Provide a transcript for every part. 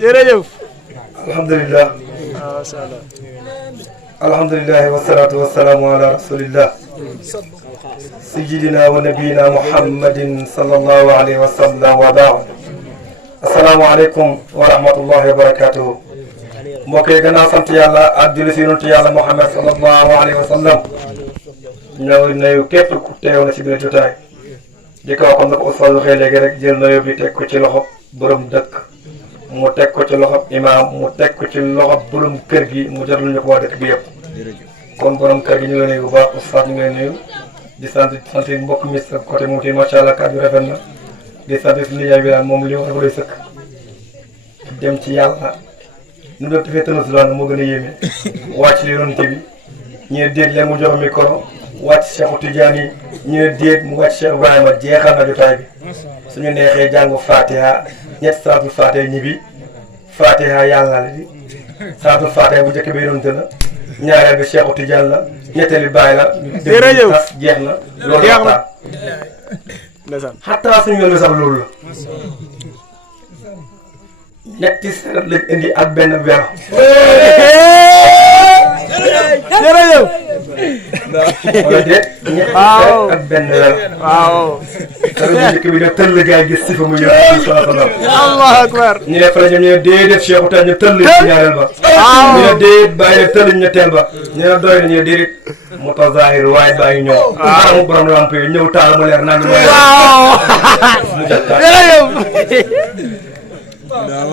jërëjëf. alhamdulilah. macha allah. alhamdulilah wasalaatu wasalaamu ala rasulillah. sayyidina wa nabiyina muhammadin sallallahu alayhi wa sallam wa baad. asalaamaaleykum wa rahmatullahi wa barakatuhu. mbokk yi gannaaw sant yàlla ak julli si yonentu yàlla muhammad sallallahu alayhi wa sallam. ñëw nuyu képp ku teew na si biir jotaay. di ko comme na ko Oustaz waxee léegi rek jël nuyoo bi teg ko ci loxo borom dëkk. mu teg ko ci loxo imaam mu teg ko ci loxo borom kër gi mu jotal ñu ko waa dëkk bi yëpp. kon borom kër gi ñu ngi lay nuyu bu baax Oustaz ñu ngi lay nuyu. di sant mbokk mi sa côté moom tamit macha allah kàddu rafet na. di sant si liggéey bi daal moom li wax lay sëkk. dem ci yàlla. nu doon defee tënk si moo gën a yéeme. wàcc li yonent bi. ñu ne déet leen mu jox micro. wàcc Cheikh Tidiane yi. ñu ne déet mu wàcc Cheikh Ibrahima jeexal na jotaay bi. suñu neexee jàng Fatiha. ñetti salaatul Fatiha ñibbi. Fatiha yàlla la di. salaatul Fatiha bu njëkk bi yonent la. ñaareel bi Cheikh Tidiane la. ñetteeli Baay la. jërëjëf jeex na. loolu jeex la na. ndeysaan. xataa suñu yoon sax loolu la. ñetti saret lañ indi ak benn vélo. jërëjëf. wala déet. ñetti saret ak benn vélo. waaw. saret bu njëkk bi nag tëll gaay gis si fa mu yëngu sallallahu alayhi wa sallam. allahu akbar. ñu ne fële ñoom ñu ne déedéet Cheikh Tidiane ñu tëll ci ñaareel ba. ñu ne déet bàyyi ne tëll ñetteel ba. ñu ne doy na ñu ne déedéet mutazahir waaye bàyyi ñëw. waaw mu borom lamp yi ñëw taal mu leer naa ñu mooy. waaw. jërëjëf.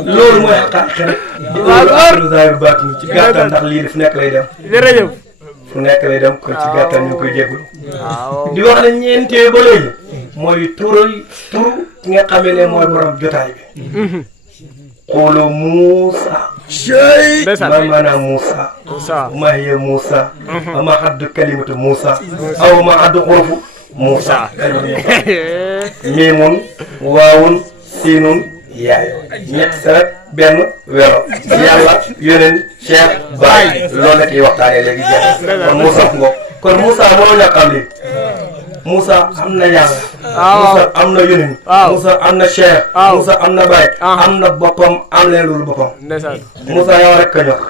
loolu mooy xaqaaxe rek. waaw loolu zahir baatu ci gàttal ndax lii fu nekk lay dem. jërëjëf. fu nekk lay dem kon ci gàttal ñu ngi koy jégalu. waaw. di wax ne ñeentee ba léegi. mooy turu ki nga xamee ne mooy borom jotaay bi. xooloo Moussa. ma maanaam Moussa. ma hiya Moussa. ma haddu kalimatu Moussa. aw ma haddu xurufu Moussa. miimun waawun siinun yaay. ñett saret benn welo. yàlla yeneen Cheikh Baay. loolu la ñuy waxtaanee léegi jeex kon Moussa ngo kon Moussa moo ñàkk am lii. Moussa am na yàlla. Moussa am na yeneen. Moussa am na Cheikh. Moussa am na Baay. am na boppam am leen loolu boppam. ndeysaan. Moussa yow rek ka ñor.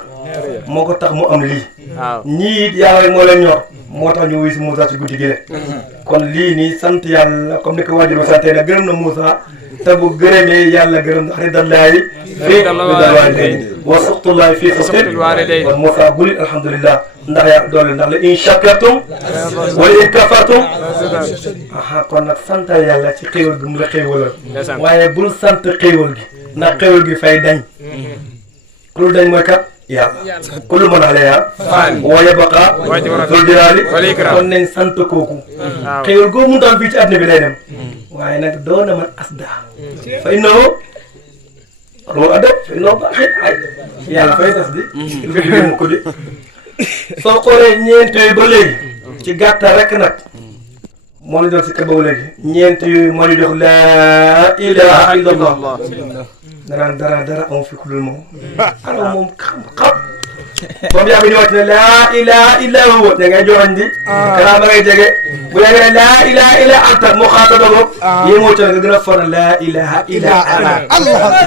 moo ko tax mu am lii. waaw. ñii it yàlla rek moo leen ñor. moo tax ñu wuyu si Moussa ci guddi gi le kon lii nii sant yàlla comme ni ko waajur ba santee na gërëm na Moussa. te bu gërëmee yàlla gërëm ndax ridallaahi fii ridal waalidayni wa suxtullaahi fii suxtil waalidayni kon Moussa gulit alhamdulilah ndax yaa doole ndax la in shakartum wala in kafartum aha kon nag sant yàlla ci xéewal gi mu la xéewalal waaye bul sant xéewal gi ndax xéewal gi fay dañ lu dañ mooy kat yàlla kullu man alayha faan wa yabqa zul jalaali wal ikram kon nañ sant kooku xéewal goo mun daan fii ci àdduna bi lay dem waaye nag doon na man asda fa innahu loolu adab fa innahu baaxee ay yàlla fay tas di fekk mu ko di soo xoolee ñeent yooyu ba léegi ci gàttal rek nag moo ñu jox si kabaw léegi ñeent yooyu moo ñu jox laa ilaha illallah danaan dara amu fi ku dul moom alors moom xam moom yaa ngi ñëwaat ne laa ilaha illa huwa da ngay joxañ di kanaa ma ngay jege bu yaa ngi ne laa ilaha illa anta moo xaata dogo yi moo ca nga gën a fara laa ilaha illa ana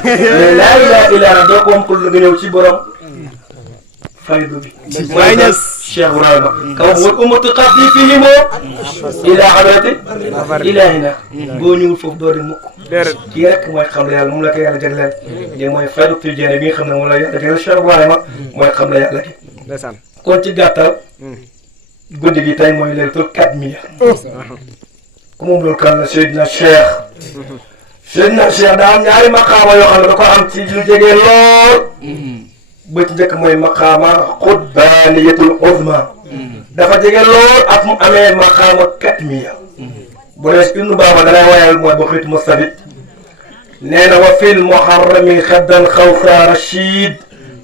mais laa ilaha illa ana doo ko am kul nga ñëw ci borom faydu bi mooy ñes Cheikh Ibrahima kaw wal ummatu qaddi fihi moo ila hadrati ilahina boo ñëwul foofu doo di mukk kii rek mooy xam la yàlla moom la ko yàlla jagleel di mooy faydu Tijaani bi nga xam ne moom la yàlla jagleel Cheikh Ibrahima mooy xam la yàlla ki kon ci gàttal guddi gi tey mooy laylatul 4 ku moom loolu kan la Seydina Cheikh daa am ñaari maqaama yoo xam ne da ko am ci lu jege lool ba ci njëkk mooy maqaama xutbaaniyatul uzma dafa jege lool ak mu amee maqaama 4 bu dee Ibnu Baaba dalay wayal mooy ba xiit mustabit nee na wa fil muharrami xaddan xawsa rachid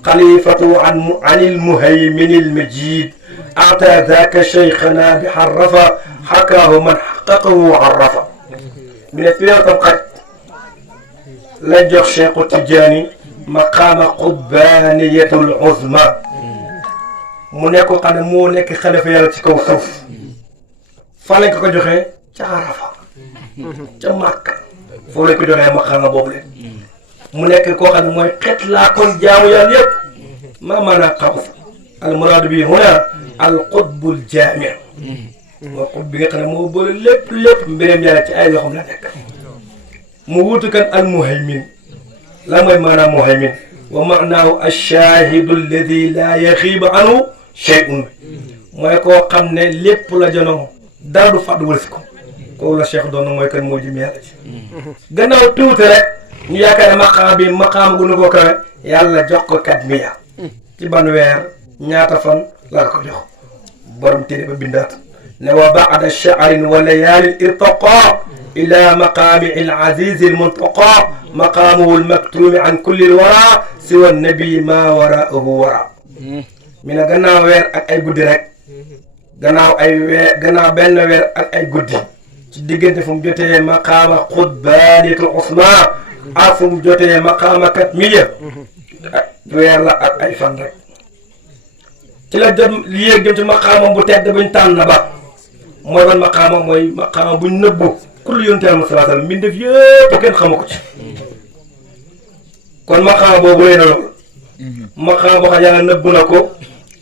xalifatu anil muhayminil majid ata daka cheikhana bi xarrafa xakaahu man xaqaqahu arrafa mi ne fiweer tam xaj la jox Cheikhu Tijaani maqaama qutbaaniyatul uzma mu nekk ko xam ne moo nekk xalifa yàlla ci kaw suuf fan lañ ko joxee ca Arafa ca Makka foofu lañ ko joxee maqaama boobu leen mu nekk koo xam ne mooy xet laa kon jaamu yàlla yëpp maa maanaa xaws al muraadu bi huna al qutbul jaami mooy xutb bi nga xam ne moo boole lépp mbiram yàlla ci ay loxoom la nekk mu wuutu kan al muhaymin la mooy maanaam muhaymin wa maanaahu ash-shaahidu alladi laa yaxiibu anhu shay'un mooy koo xam ne lépp la jonoo dara du fàddu wëlsi ko kooku la cheikh doon mooy kan moo jëm yàlla ci gannaaw tuuti rek ñu yaakaar ne maqaam bi maqaam gu nu ko kawe yàlla jox ko 4 milliards ci ban weer ñaata fan la ko jox borom téere ba bindaat ne wa ba'da sha'rin wa layaalin irtaqa ila maqaami al-aziz al-muntaqa maqaamuhu al-maktuumi an kulli al-wara siwa nabi ma waraahu wara mi ne gannaaw weer ak ay guddi rek gannaaw benn weer ak ay guddi ci diggante fu mu jotee maqaama xutbaanitul usma ak fu mu jotee maqaama katmiya weer la ak ay fan rek ci la jot li yéeg jëm ci maqaama bu tedd buñ tànn ba mooy ban maqaama mooy maqaama buñ nëbbu kullu yonent Yàlla sallallahu alayhi wasallam mbindeef yëpp kenn xamu ko ci kon maqaama boobu rëy na lool maqaama boo xam yàlla nëbbu na ko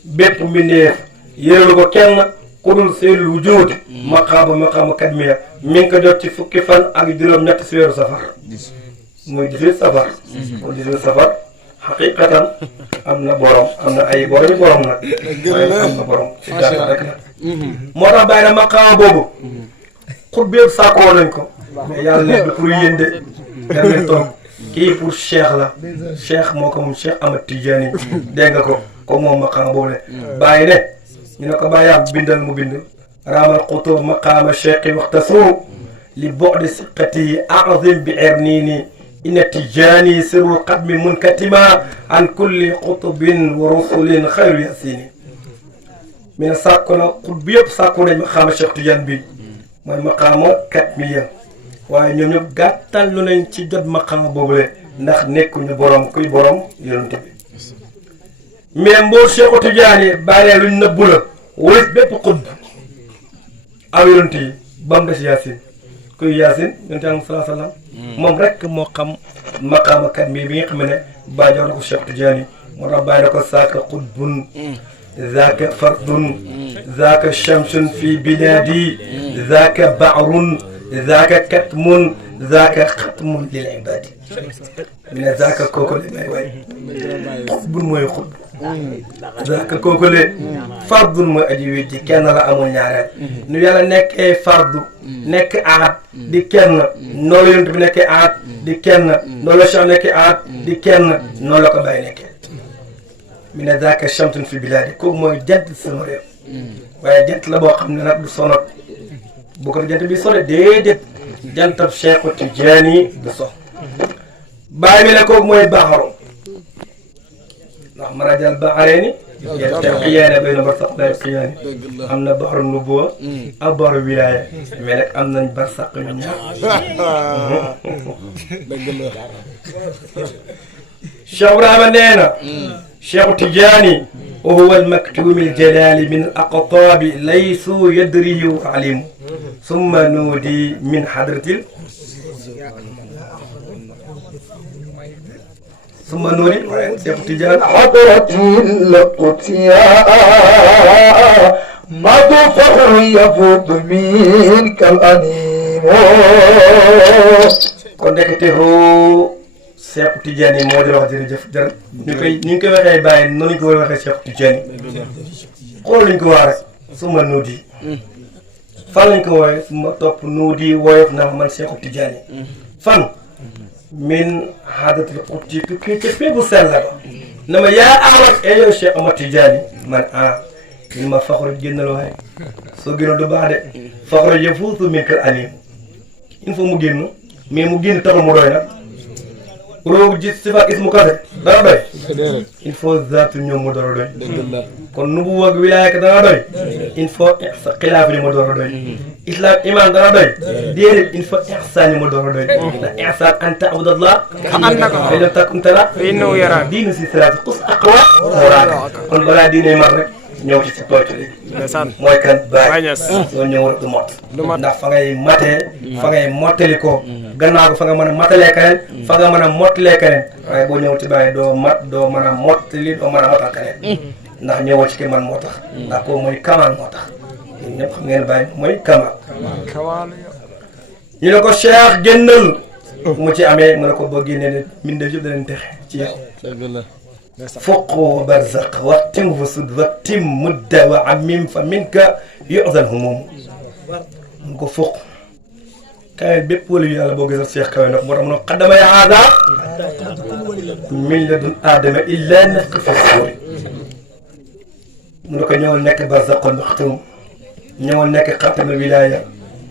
bépp mbindeef yéeralu ko kenn ku dul seelul wujuud maqaama kadmiya mi ngi ko jot ci fukki fan ak juróom-ñett si weeru safar muy 18 safar kon 18 safar xaqiqatan am na borom am na ay borom nag waaye am na borom si gàttal rek nag moo tax bàyyi na maqaama boobu xut bi yëpp sàkkoo nañ ko mais yàlla nekk bi pour yéen de demee toog kii pour cheikh la cheikh moo ko moom Cheikh Ahmad Tidiane dégg nga ko moom maqaama boobu le bàyyi ne ñu ne ko bàyyi am bindal mu bind raamal xutub maqaama cheikhi waxtasu li bu'di siqati a'zim bi erniini inna Tijaani sirrul qadmi munkatima an kulli xutubin wa rusulin xayru yasini mi ne sàkku na xut bi yëpp sàkku nañ maqaama Cheikh Tidiane bi mooy maqaama katmiya waaye ñoom ñëpp gàttal lu nañ ci jot maqaama boobule ndax nekkuñu borom kuy borom yonent bi mais mboor Cheikh Tidiane bàyyee luñ nëbbu la wëris bépp xutb aw yonent yi ba mu des Yaasin kuy Yaasin yonent Yàlla sallallahu alayhi wasallam moom rek moo xam maqaama katmiya bi nga xam ne bàyyi jox na ko Cheikh Tidiane moo tax bàyyi na ko saaka xutbun zaaka fardun zaaka shamsun fi bilaadi zaaka bahrun zaaka katmun zaaka xatmun lil ibaadi mi ne zaaka kooku le may way xutbun mooy xutb zaaka kooku le fardun mooy aji wéddi kenn la amul ñaareel nu yàlla nekkee fardu nekk aat di kenn noonu la yonent bi nekkee aat di kenn noonu la Cheikh nekkee aat di kenn noonu la ko bàyyi nekkee mi ne zaaka shamsun fi bilaadi kooku mooy jant sama réew waaye jant la boo xam ne nag du sonot bu ko jant bi sone déedéet jantab Cheikh Tidiane du so bàyyi mi ne kooku mooy baxaru ndax marajal baxareeni yaltaqiyaani bayna barsaq la yalqiyaani am na baxaru nubuwa ak baxaru wilaaya mais nag am nañ barsaq ñu ñaar Cheikh Ibrahima nee na Cheikh Tidiane wa huwa al-maktuumi al-jalaali min al-aqtaabi laysu yadrihi alimu summa nuudi min hadratil summa nuudi Cheikh Tidiane hadratil qudsiya madu faxru yafuudu minka al-anim kon ndekete hoo Cheikh Tidiane moo di wax jërëjëf jërë ni ñu koy waxee bàyyi noonu ñu ko war a waxee Cheikh Tidiane xool lañ ko waa rek summa nuudi fan lañ ko wooye suma topp nuudi woyof na man Cheikh Tidiane fan min haadatul qudsi tukkee ca féegu sell ba na ma yaa awat e yow Cheikh Ahmad Tidiane man min ma faxru génnal waaye soo génnoon du baax de faxru yafuutu minkal alim il faut mu génn mais mu génn taxul mu doy nag roogu ji sifaat ismu kase dana doy il faut zaatu ñoom mu door a doy kon nubu wag wilaaya ka dana doy il faut sa xilaaf yi mu door a doy islam iman dana doy déedéet il faut ihsaan yi mu door a doy ndax ihsaan an ta'budallah fa in lam takun tara fa innahu yaraak diinu si siraat xus aqwa waraaka kon balaa diine mar rek ñëw ci si toytu léegi ndeysaan mooy kan Baye Baye Niass soo ñëw rek du mot du mat ndax fa ngay matee fa ngay mottali ko gannaaw fa nga mën a matalee keneen fa nga mën a mottalee keneen waaye boo ñëw ci Baye doo mat doo mën a mottali doo mën a matal keneen ndax ñëwoo ci ki man moo tax ndax koo mooy kamal moo tax ñun ñëpp xam ngeen Baye mooy kamal kawaal ñu ne ko Cheikh génnal mu ci amee mu ne ko boo génnee ne mbindeef yëpp danañ texe ci yow فوق وبرزق واختم فسد واختم مدة وعمم فمنك يعظى الهموم نكو فوق كان بيب ولي يالا بو غيسal Cheikh kawe nak motam no قدم يا هذا من لدن آدم إلا نفق في الصور منو كان ñewal nek barzaq al-makhtum ñewal nek khatam al-wilaya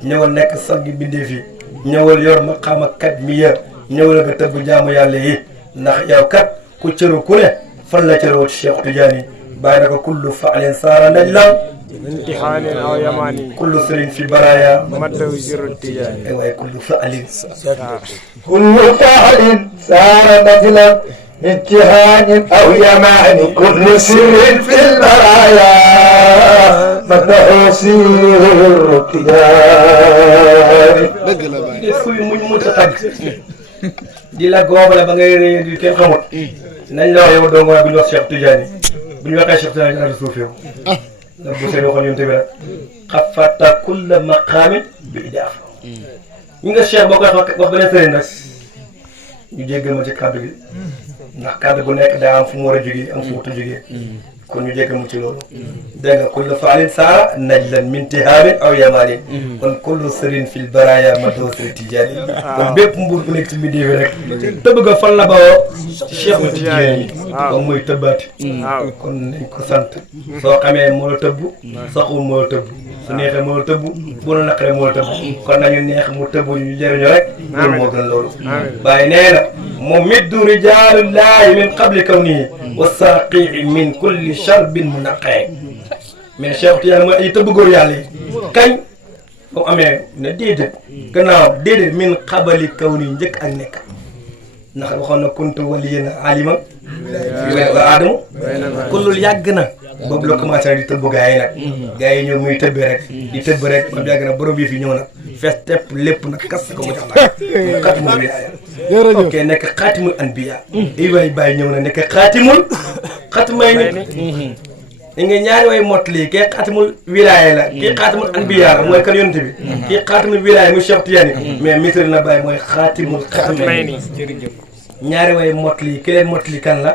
ñewal nek sangi bindef yi ñewal yor maqama kadmiya ñewal nga teub jaamu yalla yi ndax yow kat ku cëru ku ne fan la cëroo ci Cheikh Tidiane bàyyi na ko kullu fa'lin saara najlan imtihaanin aw yamaani kullu sëriñ fi baraya maddaw ziru Tidiane waaye kullu fa'lin كل فعل سار نجلا امتحان أو يمان كل سر في البرايا مدح سير التجار de suy muñ mu ta tagg di la goobale ba ngay réy di kenn xamut nañ la wax yow dong waaye bu ñu wax Cheikh Tidiane bu ñu waxee Cheikh Tidiane dina suuf yow ndax bu seen waxoon ñun tamit rek xafata kulla maqaamin bi idaaf ñi nga Cheikh boo koy wax beneen sëriñ nag ñu jéggal ma ci kàddu gi ndax kàddu gu nekk daa am fu mu war a jógee am fu mu jógee kon ñu jéggal mu ci loolu dégg nga kullu faalin saara najlan min tihaabin aw yamaanin kon kullu sëriñ fil baraya madoo sëriñ Tidiane kon bépp mbuur bu nekk ci mbir bi rek tëbb nga fan la bawoo ci Cheikh Tidiane moom mooy tëbbaati kon nañ ko sant soo xamee moo la tëbb saxul moo la tëbb su neexee moo la tëbb bu la naqaree moo la tëbb kon nañu neex mu tëbb ñu jëriñu rek loolu moo gën loolu Baye nee na mu middu rijaalullahi min qabli kawnihi wa saqii min kulli charbin mu naqee mais Cheikh Tidiane mooy ay tëbb góor yàlla yi kañ ba mu amee ne déedéet gannaaw déedéet min qabli kawnihi njëkk ak nekk ndax waxoon na kuntu waliyan alima wa aadamu kon loolu yàgg na boobu la commencé di tëbb gaa yi nag gaa yi ñëw muy tëbbi rek di tëbb rek ba yàgg na borom yi fi ñëw nag fees tepp lépp nag kas ko mu jox la xaatimul wilaaya ok nekk xaatimul anbiya i way bàyyi ñëw na nekk xaatimay ni da nga ñaari way mott lii kii xaatimul wilaaya la kii xaatimul anbiya la mooy kan yonent bi kii xaatimul wilaaya muy Cheikh Tidiane mais misir na bàyyi mooy xaatimul xaatimay ni ñaari way mott lii ki leen mott lii kan la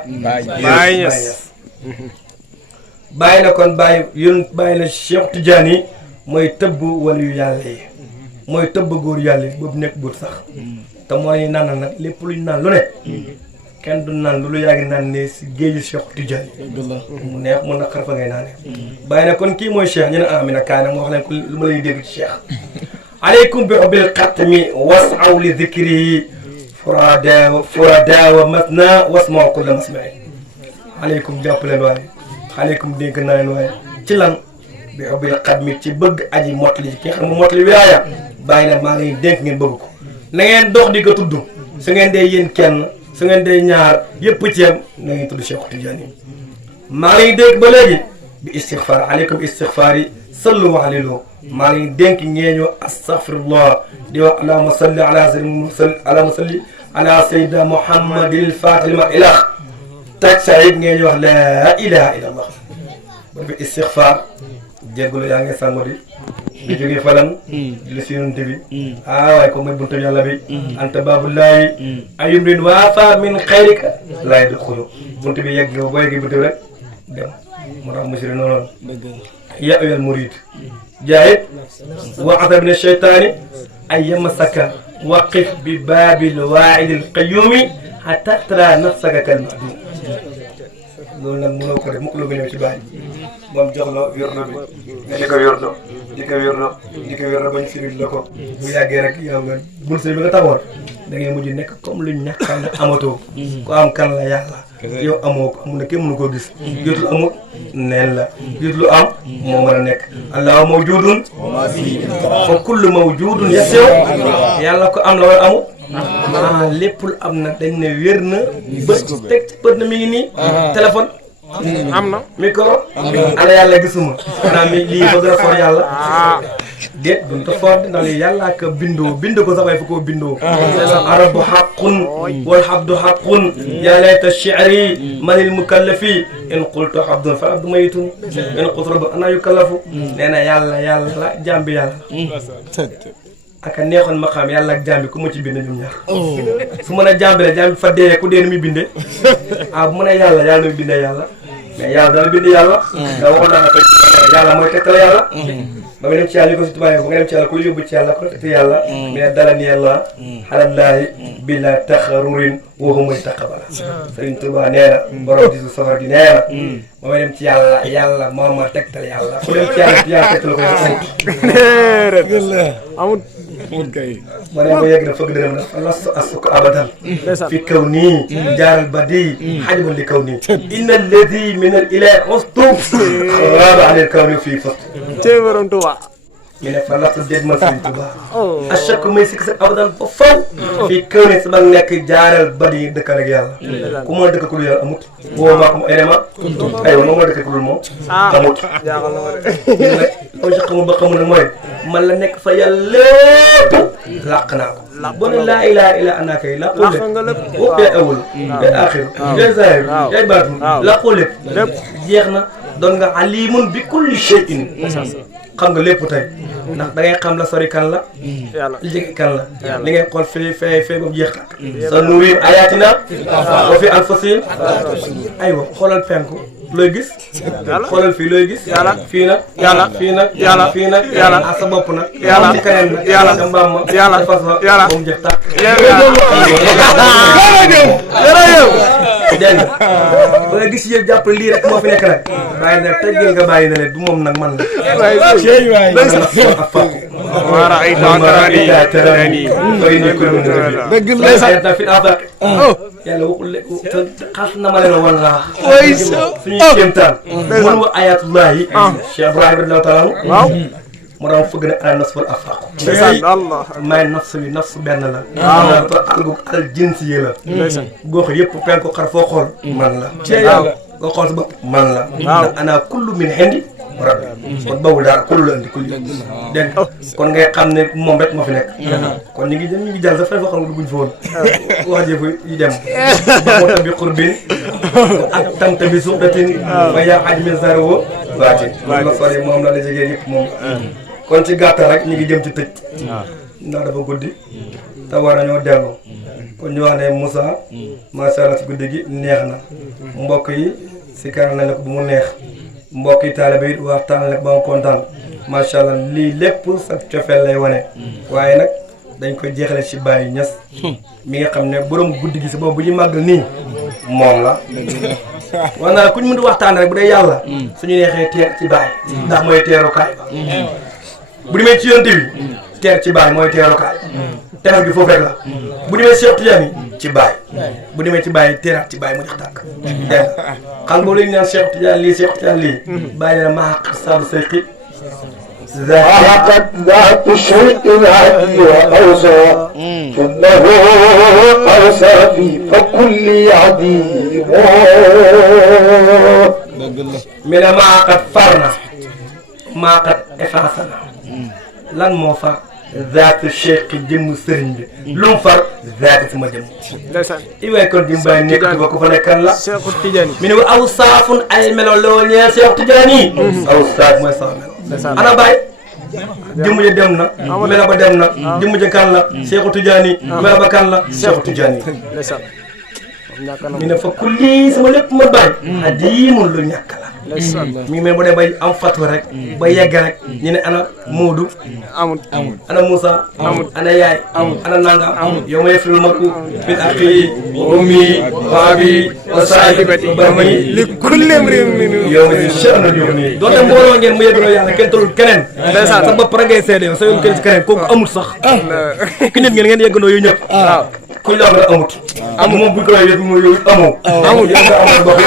Baye Niass bàyyi na kon bàyyi na Cheikh Tidiane mooy tëbb waliyu yàlla yi mooy tëbb góor yàlla yi boobu nekk buut sax te moo ñu naan nag lépp luñ naan lu ne kenn du naan lu yaa ngi naan ne si géeju Cheikh Tidiane mu neex mu naqar fa ngay naane bàyyi na kon kii mooy Cheikh ñu ne amina kaay nag ma wax leen ko lu ma lay dégg ci Cheikh aleykum bi bil xatmi wasaw li zikrihi furada wa masna wasma kulla masmain aleykum jàpp leen waaye aleykum dénk naa leen waaye ci lan bi bil xatmi ci bëgg aji mottali ki nga xam ne mottali wilaaya bàyyi na maa ngi dénk ngeen bëgg ko na ngeen dox di ko tudd su ngeen dee yéen kenn su ngeen dee ñaar yëpp ci yam na ngeen tudd Cheikh Tidiane maa ngi dénk ba léegi bi istixfaar aleykum istixfaar yi sallu wa alilu maa ngi dénk ngeen astaghfirullah di wax allahumma salli ala sayyidina muhammadil fatih ma ilah taj saïd ngeen wax laa ilaha illa allah ba fi istixfaar jéggulu yaa ngi sàngo di jógee falan li si yonent bi waaye ko mooy buntu yàlla bi anta babullahi ayumrin waafa min xayrika laa yadxulu buntu bi yegg yow boo yeggee buntu bi rek dem moo tax musiri noonu ya ayyuhal murid jaahid wa'adha min ash-shaytaani an yamassaka waqif bi baabil waa'idil qayyuumi hatta tara nafsaka kal ma'duum loolu nag mënoo ko def mukk lu ñëw ci bàyyi moom jox la yordo bi nga di ko yordo bañ firil la ko bu yàggee rek yow nga bul sëy bi nga taxoon da ngay mujj nekk comme luñ ñàkkal nga amatoo ko am kan la yàlla yow amoo ko amul ne kenn mënu koo gis jotul amul neen la jotul am moo mën a nekk allahu mawjudun fa kullu mawjudun yasew yàlla ko am la wala amul lépp lu am na dañ ne wér na bët teg ci bët na mi ngi nii téléphone am na micro ana yàlla gisuma xanaa mi lii ba gën a for yàlla déet duñ ko for ndax lii yàlla ak bind ko sax waaye fu ko bindoo arabu xaqun wal habdu xaqun yaa layta shi'ri manil mukallafi in qultu habdun fa abdu mayitun in qultu rabbu ana yukallafu nee na yàlla la jàmbi yàlla aka neexoon ma xam yàlla ak jàmbi ku ma ci bind ñoom ñaar su mën a jàmbi la jàmbi fa dee ku dee ni muy bindee bu mën a yàlla muy bindee yàlla mais yàlla dana bind yàlla da waxoon naa ko yàlla mooy tegtal yàlla ba nga dem ci yàlla ñu ko si tubaab ba nga dem ci yàlla koy yóbbu ci yàlla ko tegtal yàlla mais dala ni yàlla xalallaahi bila taxarurin waxumay taqabala Sëriñ Tuubaa nee na borom disu safara gi nee na ba nga dem ci yàlla moo ma tegtal yàlla ku dem ci yàlla tegtal ko yàlla amul ma ne ba yegg na fëgg dërëm na fa lastu asuko abadan fi kaw nii jaaral ba di xajaban li kaw nii inna alladi min al ilahi ustu xaraaba anil kaw nii fii fast cey borom Tuuba ñu ne fa lastu déet man Sëriñ Tuuba achak may sikk sa abadan ba faw fii kaw nii sama nekk jaaral ba di dëkkal ak yàlla ku mën a dëkk ku dul yàlla amut boo maa ko mu enema aywa moom mën a dëkk ku dul moom amut jaaxal na ma de ñu ne nag loo xamul ba xamul nag mooy man la nekk fa yàlla lépp làq naa ko boo ne laa ilaaha illa ana kay làqoo lépp boo yaay awul yaay aaxir yaay zaahir yaay baatin làqoo lépp jeex na doon nga alimun bi kulli shay'in xam nga lépp tey ndax da ngay xam la sori kan la li jege kan la li ngay xool fee ba mu jeex tàkk sa nuuriihim ayaatina wa fi anfusihim aywa xoolal penku looy gis xoolal fii looy gis fii nag fii nag ak sa bopp nag ci keneen nag sa mbaam ma fas ba mu jeex tàkk dégg nga ba nga gis yëpp jàpp lii rek moo fi nekk nag bàyyi na teggil nga bàyyi na leen du moom nag man la wara ay takarani koy ni ko dëgg la fi afak yàlla waxul xas na ma leen woon laa suñuy kéemtaan man wa ayatullahi Cheikh Ibrahima radiyallahu taala waaw mu daan fëgg ne ala nasfal afaq Allah may nafs bi nafs benn la to algu al jinsi yi la gox yëpp penku xar foo xool man la nga xool sa bopp man la ndax ana kullu min hindi rabbi kon bawul daal kullu la andi kullu dégg kon ngay xam ne moom rek moo fi nekk kon ñu ngi jàll sa fay foo xam ne dugguñ fa woon wax jëfu yi dem bamota bi xurbin ak tamta bi suxdatin wa yaa ajmin zarwo waatin la sori moom la la jegee yëpp moom kon ci gàttal rek ñu ngi jëm ci tëj ndax dafa guddi te war nañoo dellu kon ñu wax ne Moussa macha allah ci guddi gi neex na mbokk yi si kanam nañ la ko bu mu neex mbokk yi taalibe yi waxtaan rek ba mu kontaan macha allah lii lépp sa cofeel lay wane waaye nag dañ koy jeexale ci Baye Niass mi nga xam ne borom guddi gi si boobu bu ñu màggal nii moom la wax naa ku ñu mën di waxtaan rek bu dee yàlla suñu neexee teer ci Baye ndax mooy teerukaay ba bu demee ci yonte bi teer ci Baye mooy teerukaay teer gi foofu rek la bu demee Cheikh Tidiane ci Baye bu demee ci Baye teeraat ci Baye mu jox tàkk dégg nga xam nga lu ñu naan Cheikh Tidiane lii Cheikh Tidiane lii Baye na maa xasaaru sayqi ذاقت ذات الشيء العدي وأوسع إنه أوسع في فكل عديم من ما قد فرنا ما قد إفاسنا لن موفر ذات الشيخ جم سرنج لون فر ذات سما جم إيوه كون جم باي نيك بكو فنكان لا Cheikh Tidiane من أوصاف أي ملو لون يا شيخ تجاني أوصاف ما صار أنا باي jëmm ja dem na mela ba dem na jëmm ja kan la Cheikh Tidiane mela ba kan la Cheikh Tidiane mi ne fa kulli sama lépp ma bàyyi adiimul lu ñàkk la mi ngi mel bu dee bay am fatu rek ba yegg rek ñu ne ana Moodu amul ana Moussa ana yaay ana nangam yow ma yefil maku min akhi wa ummi wa abi wa sahibati wa bani li kulli imrin minhum yow ma sha'nu yughni doonte mbooloo ngeen mu yeggloo yàlla kenn tolul keneen sa bopp rek ngay seede yow sa yoon kenn ci keneen kooku amul sax ki nit ngeen yeggandoo yooyu ñëpp waaw kuñ la wax nga amut amul moom buñ ko waxee yëpp mooy yow amul yow nga amul bopp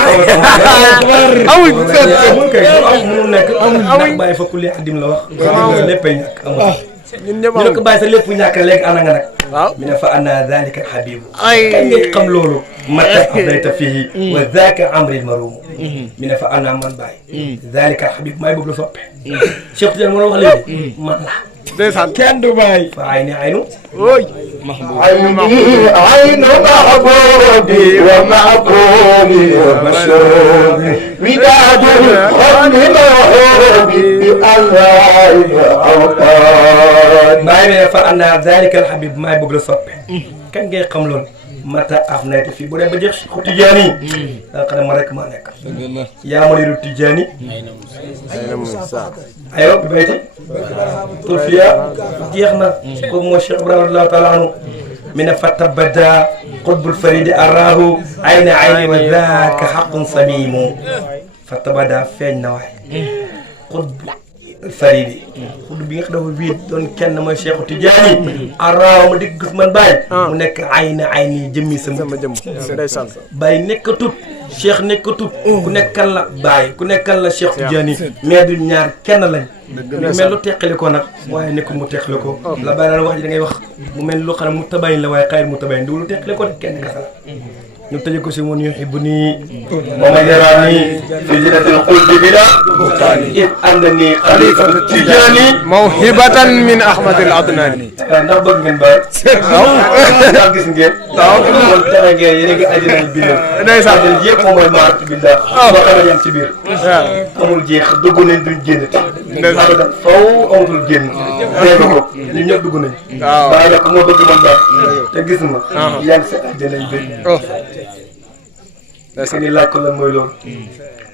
amul kay mënul nekk ndax bàyyi fa kulli adim la wax léppay ñàkk amul ñun ñëpp ñu ne ko bàyyi sa lépp ñàkk léegi ana nga nag mi ne fa ana zalika habibu kañ ngay xam loolu mata afdayta fihi wa dhaka amri marum mi ne fa ana man bàyyi dhalika habib maay boobu la soppe Cheikh Tidiane moo wax léegi man la ndeysaan kenn du bàyyi fa ay ni aynu ooy عيني عين محبوبي ومعقولي ومشروبي وداد الخلق موهوبي بأنواع أوطان bàyyi ne fa ana dhalika habib maay boobu la soppe kan ngay xam loolu mata afnayta fii bu dee ba jeex ko Tidiane yi da xam ne ma rek maa nekk yaa ma liru Tidiane ayo bi bayti Tulfiya jeex na kooku mooy Cheikh Ibrahima radiyallahu taala anhu mi ne fatabada qutbul faridi arahu ayna ayni wa dhaka haqqun samimu fatabada feeñ na waay qutbul faridi xutb bi nga xam dafa wéet doon kenn mooy Cheikh Tidiane arahu ma digg gis man bàyyi mu nekk ayna ayni jëmmi sama jëm ndeysaan bàyyi nekkatut Cheikh nekkatut ku nekkal la bàyyi ku nekkal la Cheikh Tidiane mais du ñaar kenn lañ mu mel lu teqali ko nag waaye nekkul mu teqali ko la bàyyi daan wax ji da ngay wax mu mel lu xam ne mu tabayin la waaye xayr mu tabayin du lu teqali ko de kenn kasa la ñu tëjee ko si woon yuhibbuni wa man yarani fi jinatil khuldi bila it andani khalifatu Tidiane mawhibatan min Ahmad al Adnani ndax bëgg ngeen bàyyi ndax gis ngeen waaw kon taxe ngeen yéen a ngi àjjana bi biir ndeysaan yëpp moom mooy maar billah boo xam ne yem ci biir amul jeex dugg nañ duñ génn abadan faw amatul génn dégg ko ñu ñëpp dugg nañ waaye nag moo bëgg man daal te gis ma yaa ngi sa àjjana yi biir parce que ni laaj ko lan mooy loolu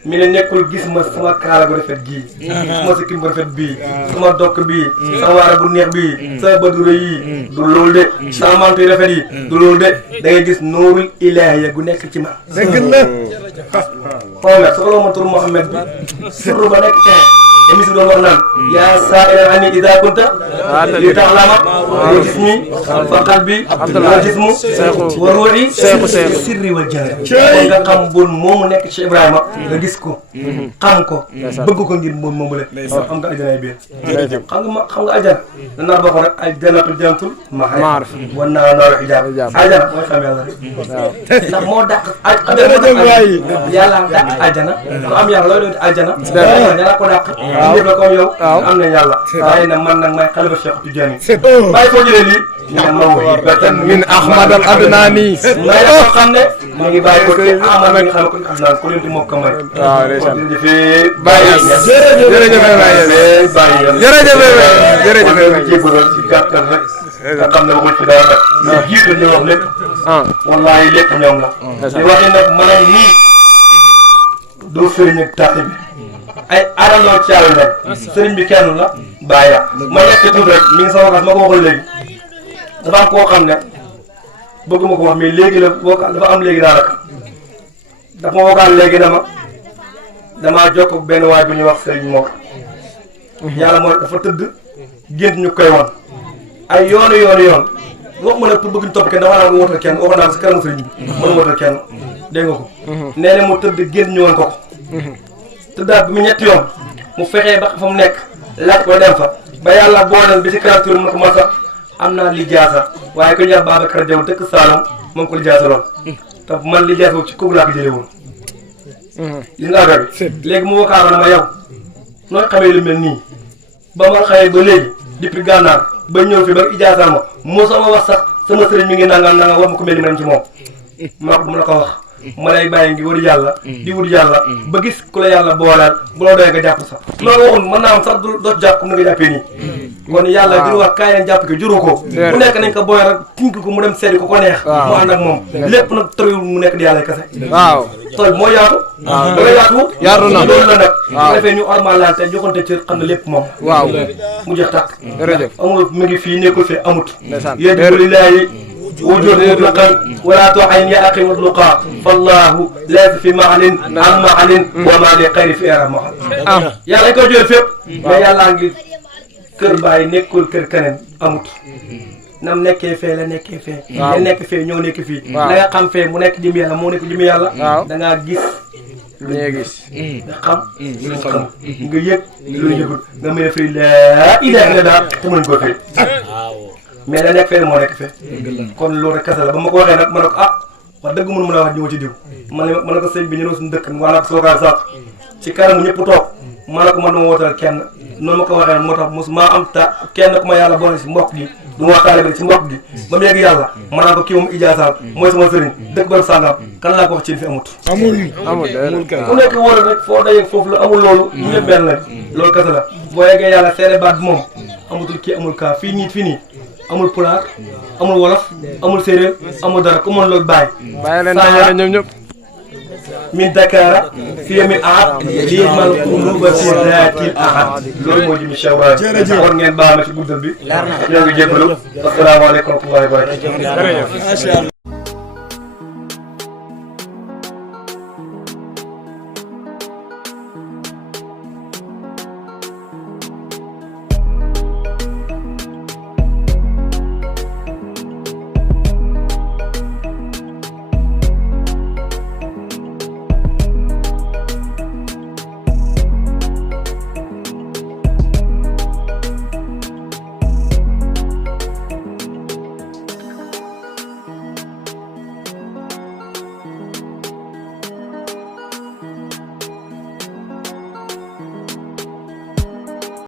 mi ne nekkul gis ma sama kaala bu rafet gii sama sikkim bu rafet bii sama dokk bii sama waara bu neex bii sama badura yi du loolu de sama mantu yu rafet yi du loolu de da ngay gis nuurul ilaahiya gu nekk ci ma dëgg la Mohamed soxla ma tur Mohamed bi sirru ba nekk ci émission doon wax naan yaa saailan ani ida kunta li ta'lama jismi fa qalbi wa jismu wa ruuhi sirri wal jahri kon nga xam bon moomu nekk ci Ibrahima nga gis ko xam ko bëgg ko ngir moom moomu la xam nga ajjana biir xam nga ajjana danaa bokk rek ay jannatul jannatul maarif wan naa naaru hijaab ajjana mooy xam yàlla rek ndax moo dàq yàlla dàq ajjana ku am yàlla looy doon ajjana yàlla ko dàq ndef la comme yow am na yàlla waaye nag man nag may xalifa Cheikh Tidiane bàyyi foo jëlee lii ñu ne mawhibatan min Ahmad al Adnani may la ko xam ne mu ngi bàyyi ko ci Ahmad mi nga xam ne ko Adnaan ku leen di moo ko may waaw ndeysaan jërëjëf Baye jërëjëf Baye jërëjëf jébalal ci gàttal rek nga xam ne waxul ci dara rek mais jiitu li wax lépp wallahi lépp ñoom la di waxi nag man ak nii doo sëriñ ak taati bi ay araloo caal la sëriñ bi kenn la bàyyi ma nekk tuuti rek mi ngi sama wax ma ko waxul léegi dafa am koo xam ne bëgg ma ko wax mais léegi la dafa am léegi daanaka dafa ma wookaan léegi damaa jokk benn waay bu ñuy wax sëriñ Mor yàlla moo dafa tëdd gént ñu koy woon ay yoonu wax ma ne pour bëgg ñu topp kenn dafa naa ko wotal kenn waxoon naa ko si kanamu sëriñ bi mën wotal kenn dégg nga ko nee na mu tëdd gént ñu woon ko tëddaat bi mu ñetti yoon mu fexee ba fa mu nekk laaj ko dem fa ba yàlla booleel bi si kanam tur mu ne ko man sax am naa lijaasa waaye ku ñu wax Babacar Diaw dëkk Saalum moom ko lijaasa lool te man lijaasa boobu ci kooku laa ko jëlee woon gis nga affaire bi léegi mu wokkaaro na ma yow nooy xamee lu mel nii ba ma xamee ba léegi depuis gànnaar ba ñëw fi ba ijaasal ma mosoo ma wax sax sama sëriñ mi ngi nangam war ma ko mel ni ma dem ci moom ma ko du ma la ko wax ma lay bàyyi ngi wut yàlla ba gis ku la yàlla booleel bu la doyee nga jàpp sax loolu waxul mën naa am sax doo jàpp comme ni nga jàppee nii kon yàlla juru wax kaay leen jàpp ko juru ko ku nekk nañ ko booy rek tink ko mu dem seedi ko neex mu ànd ak moom lépp nag tëriwul mu nekk di yàlla kese waaw tooy moo yaatu da nga yaatu na loolu la nag bu defee ñu ormalante joxante cër xam ne lépp moom waaw mu jeex tàkk amul mu ngi fii nekkul fii amut yéen lillaahi وجود مطلقا ولا تعين يا اخي مطلقا فالله ليس في معن عن معن وما لغير في ارى معن يلا ko jël fépp mais yàlla ngi kër baay nekkul kër keneen amut nam nekkee fee la nekkee fee la nekk fee ñoo nekk fii la nga xam fee mu nekk jëm yàlla moo nekk jëm yàlla da ngaa gis lu ñu gis nga xam lu xam nga yëg lu yëgul nga mën a fay laa ilaaha illallaah te mën ko fay mais la nekk fee moo nekk fee kon loolu rek kese la ba ma ko waxee nag ma ne ko wax dëgg mënu ma la wax ñëw ci diw ma ne ko sëñ bi ñu ne suñu dëkk waa naa ko sookaar sax ci kanamu ñëpp toog ma ne ko man dama wootal kenn noonu ma ko waxee moo tax mos maa am ta kenn ku ma yàlla boole si mbokk gi du ma waxtaane bi ci mbokk gi ba mu yegg yàlla ma naan ko kii moom ijaasaal mooy sama sëriñ dëkk ba sàngam kan laa ko wax ci fi amut ku nekk wóor rek foo dayee foofu la amul loolu ñu ñëpp benn la loolu kese la boo yeggee yàlla seede baat bi moom amutul kii amul kaa fii nii amul pulaar amul wolof amul séeréer amul dara ku mën loolu bàyyi ñoom ñëpp min Dakar fii min ahad lii mal quluba fi zaatil ahad loolu moo jëm incha allah war ngeen baal ma ci guddal bi ñoo ngi jégalu asalaamaaleykum wa rahmatullahi wa barakatuh